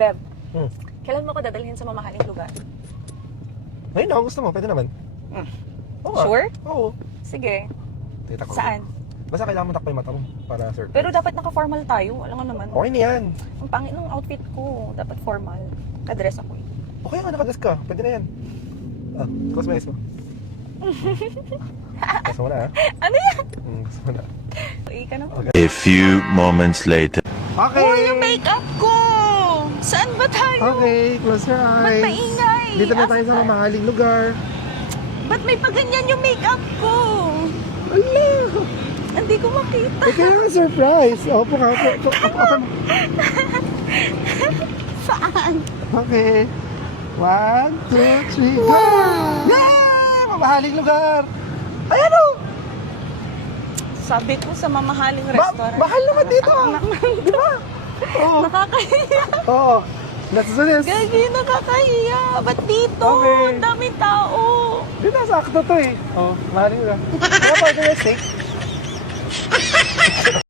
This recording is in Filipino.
Beb, Hmm. kailan mo ko dadalhin sa mamahaling lugar? Ayun na, kung gusto mo, pwede naman. Oo nga. Sure? Oo. Sige. Tita ko. Saan? Basta kailangan mo takpo yung mata mo para surprise. Pero dapat naka-formal tayo. Alam nga naman. Okay na yan. Ang pangit ng outfit ko. Dapat formal. Kadress ako eh. Okay nga, nakadas ka. Pwede na yan. Ah, close my eyes mo. Gusto mo na, ha? Ano yan? Gusto mo na. Ika na. Okay. A few moments later. Okay! Oh, yung makeup ko! Saan ba tayo? Okay, close your Ba't eyes. maingay? Dito na tayo sa mamahaling lugar. Ba't may paganyan yung makeup ko? Ala! Hindi ko makita. Okay, yung surprise. Opo ka. Opo. Saan? Okay. 1, 2, 3, go! Yeah! Mamahaling lugar. Ayan o! Sabi ko sa mamahaling restaurant. Mahal naman dito. Di ba? Oo. Nakakahiya. Oo. Nasusunis. Gagi, nakakahiya. Ba't dito? Okay. Ang daming tao. Di na, sakto to eh. Oo, mahaling lugar. Kaya pwede na steak.